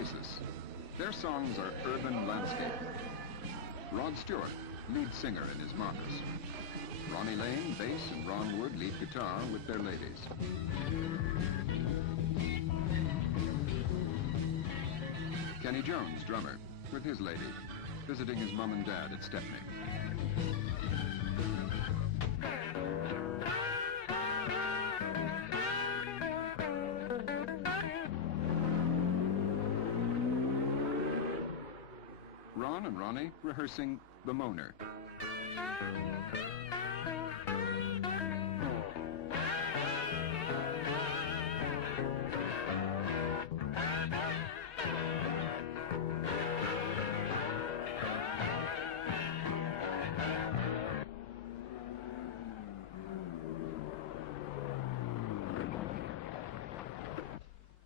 Oasis. Their songs are urban landscape. Rod Stewart, lead singer in his Marcus. Ronnie Lane, bass, and Ron Wood, lead guitar with their ladies. Kenny Jones, drummer, with his lady, visiting his mom and dad at Stepney. Ron and Ronnie rehearsing The Moaner.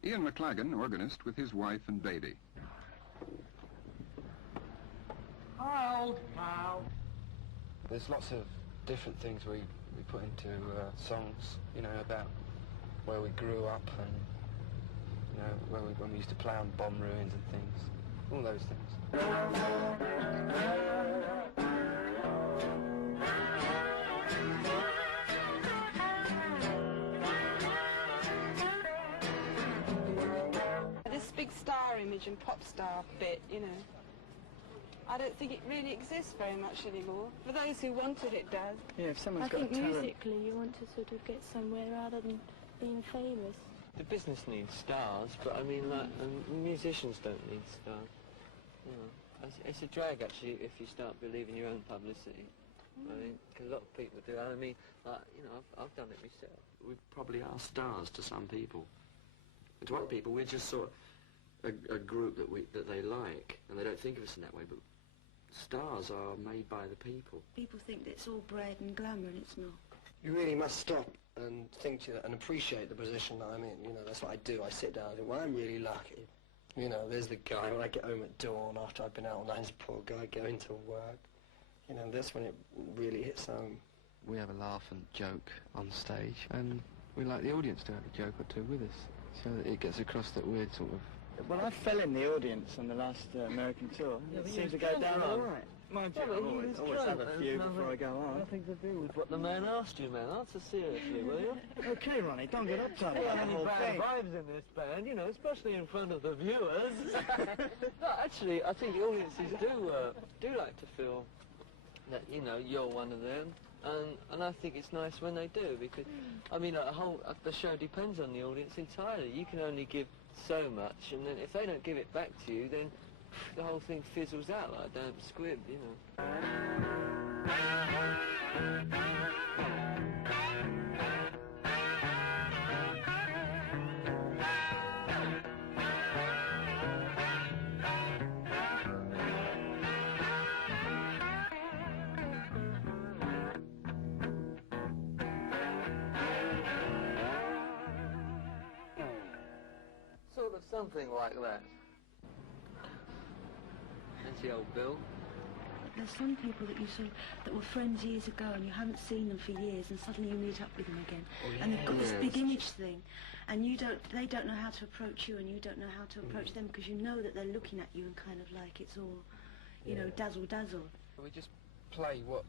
Ian McLagan, organist, with his wife and baby. Hi, old pal. There's lots of different things we put into songs, you know, about where we grew up and, you know, when we used to play on bomb ruins and things, all those things. This big star image and pop star bit, you know, I don't think it really exists very much anymore. For those who want it, it does. Yeah, if someone's I got a think talent... musically you want to sort of get somewhere rather than being famous. The business needs stars, but I mean, like, musicians don't need stars. You know, it's a drag, actually, if you start believing your own publicity. I mean, because a lot of people do. I mean, like, you know, I've done it myself. We probably are stars to some people. And to other people, we're just sort of a group that they like, and they don't think of us in that way, but stars are made by the people. People think that it's all bread and glamour, and it's not. You really must stop and think to and appreciate the position that I'm in. You know, that's what I do. I sit down and think, well, I'm really lucky. You know, there's the guy when I get home at dawn after I've been out all night, there's a poor guy going to work. You know, that's when it really hits home. We have a laugh and joke on stage, and we like the audience to have a joke or two with us, so that it gets across that we're sort of... Well, I fell in the audience on the last American tour. Yeah, it seemed to go down all right. Mind you, I always have a few before I go on. Nothing to do with what the man asked you, man. Answer seriously, will you? Okay, Ronnie, don't get uptight about the whole bad thing. vibes in this band, you know, especially in front of the viewers. No, actually, I think the audiences do like to feel that, you know, you're one of them. And I think it's nice when they do, because, I mean, the show depends on the audience entirely. You can only give so much, and then if they don't give it back to you, then the whole thing fizzles out like a damn squib, you know. Sort of something like that. That's the old Bill. There's some people that that were friends years ago and you haven't seen them for years, and suddenly you meet up with them again. Oh, yeah. And they've got this big image thing, and they don't know how to approach you, and you don't know how to approach them, because you know that they're looking at you and kind of like it's all, you know, dazzle dazzle. We just play what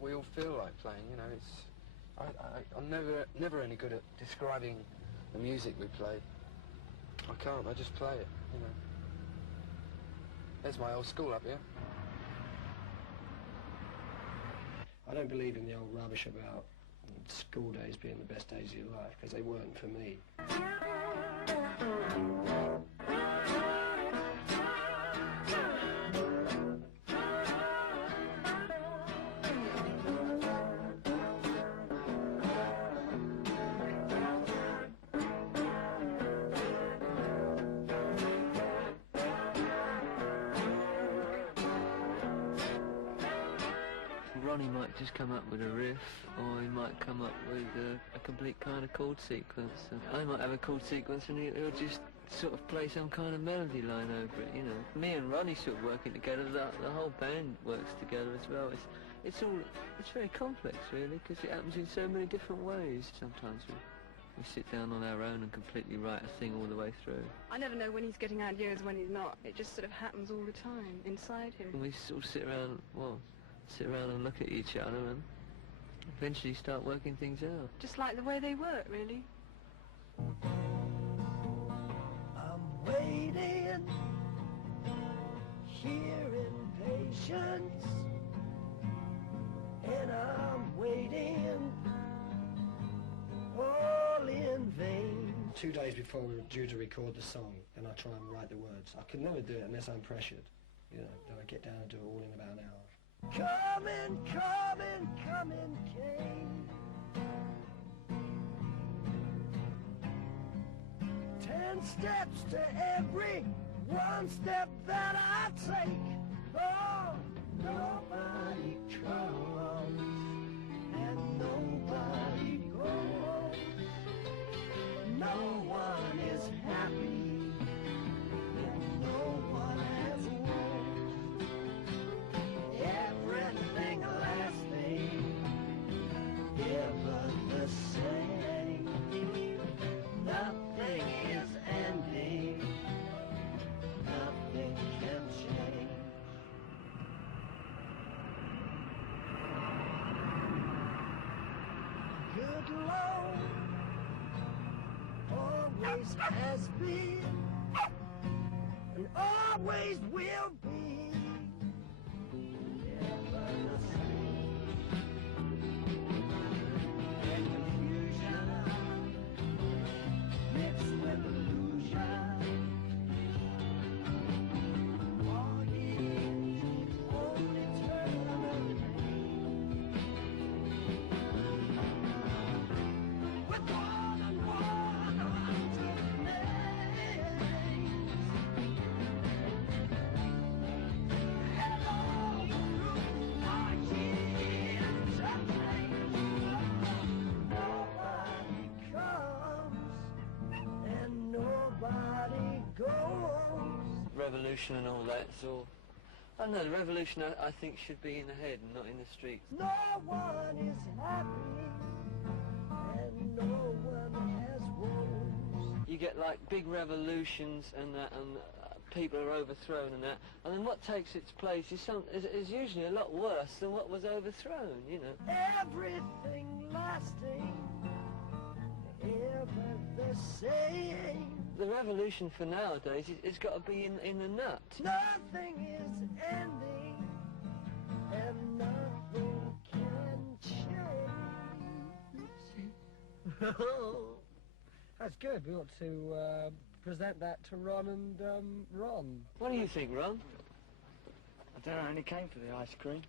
we all feel like playing, you know. It's I'm never any good at describing the music we play. I can't, I just play it, you know. There's my old school up here. I don't believe in the old rubbish about school days being the best days of your life, because they weren't for me. Ronnie might just come up with a riff, or he might come up with a complete kind of chord sequence. And I might have a chord sequence and he'll just sort of play some kind of melody line over it, you know. Me and Ronnie sort of working together, the whole band works together as well. It's very complex, really, because it happens in so many different ways. Sometimes we sit down on our own and completely write a thing all the way through. I never know when he's getting ideas, when he's not. It just sort of happens all the time inside him. And we sort of sit around and look at each other and eventually start working things out. Just like the way they work, really. I'm waiting here in patience, and I'm waiting all in vain. 2 days before we were due to record the song, then I try and write the words. I could never do it unless I'm pressured. You know, then I get down and do it all in about an hour. Coming, coming, coming, came. 10 steps to every one step that I take. Oh, nobody comes and nobody goes. No one is happy and no one has woes. Everything lasting, ever the same. Nothing is ending, nothing can change. Good Lord always has been and always will be ever the same. And confusion mixed with illusion, all is only eternal pain. With more than 100 names, and all the rules are here to change. Nobody comes and nobody goes. Revolution and all that, so I don't know, the revolution I think should be in the head and not in the streets. No one is happy and no one has woes. You get like big revolutions and that, and people are overthrown and that, and then what takes its place is usually a lot worse than what was overthrown, you know. Everything lasting, ever the same. The revolution for nowadays, it's got to be in the nut. Nothing is ending and nothing can change. That's good. We ought to present that to Ron and Ron. What do you think, Ron? I don't know, I only came for the ice cream.